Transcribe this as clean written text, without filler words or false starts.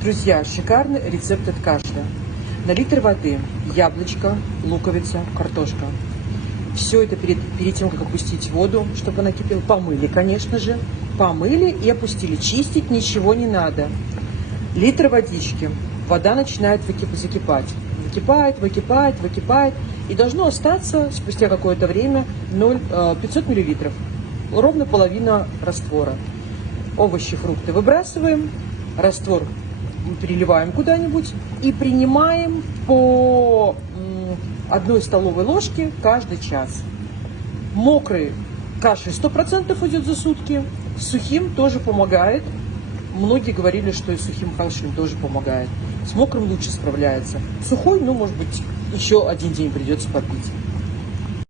Друзья, шикарный рецепт от кашля. На литр воды яблочко, луковица, картошка. Все это перед тем, как опустить воду, чтобы она кипела, помыли, конечно же. Помыли и опустили. Чистить ничего не надо. Литр водички. Вода начинает закипать. Выкипает. И должно остаться спустя какое-то время 500 миллилитров. Ровно половина раствора. Овощи, фрукты выбрасываем. Раствор переливаем куда-нибудь и принимаем по 1 столовой ложке каждый час. Мокрый кашель 100% уйдет за сутки, сухим тоже помогает. Многие говорили, что и сухим кашлем тоже помогает. С мокрым лучше справляется. Сухой, может быть, еще один день придется попить.